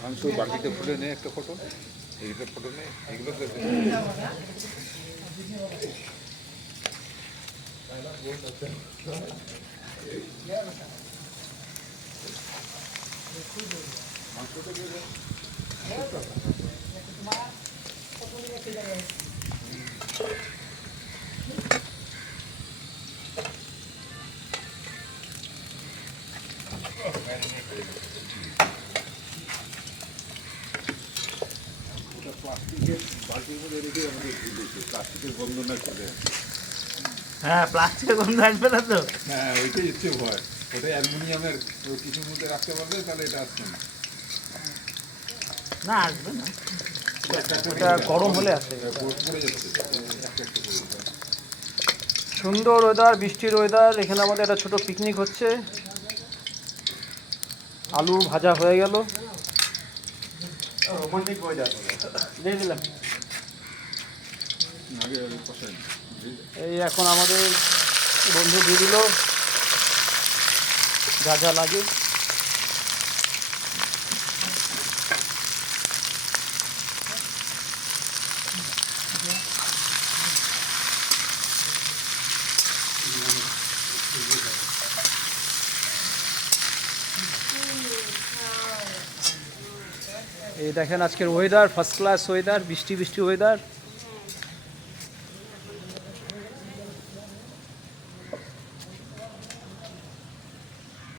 মাংস বাকিতে ফুটে নেই, একটা ফটো এইটা ফটো নেই, এগুলো তো প্লাস্টিকের বালতির মধ্যে রেখে আমাকে প্লাস্টিকের গন্ধ না চলে। হ্যাঁ, প্লাস্টিকের গন্ধ আসবে না তো? হ্যাঁ, ওইটাই হচ্ছে ভয়। ওটা অ্যালুমিনিয়ামের কিছুর মধ্যে রাখতে পারলে তাহলে এটা আসছে না। না, আসবে না, ওটা গরম হলে আসে। পড়ে যাচ্ছে একটা একটা করে। সুন্দর ওয়েদার, বৃষ্টির ওয়েদার। এখানে আমাদের একটা ছোট পিকনিক হচ্ছে। আলু ভাজা হয়ে গেল, রোমান্টিক ওয়েদার দিয়ে দিলাম। আগে কষাই। এই এখন আমাদের বন্ধু দিয়ে দিল যা যা লাগে। এই দেখেন আজকের ওয়েদার, ফার্স্ট ক্লাস ওয়েদার, বৃষ্টি বৃষ্টি ওয়েদার।